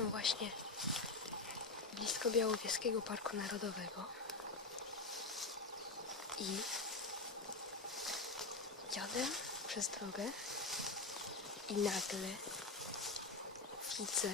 Jestem właśnie blisko Białowieskiego Parku Narodowego. I jadę przez drogę i nagle widzę